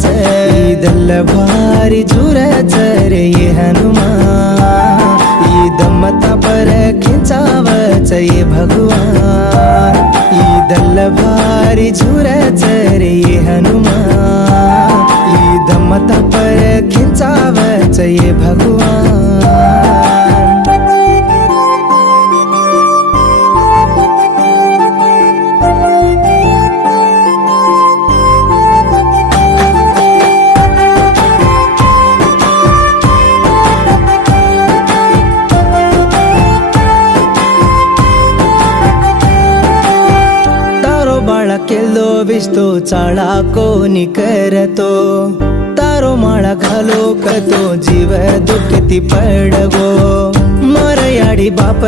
झुराच ईदल भारी झुराच रे ये हनुमान ईदमता पर खिंचावच ये भगवान ईदल भारी झुराच रे ये हनुमान ईदमता पर खिंचावच ये भगवान केलो विस्तो चाळा कोणी करतो तारो माळा घालो कतो जीव दुखती पडगो मरयाडी बाप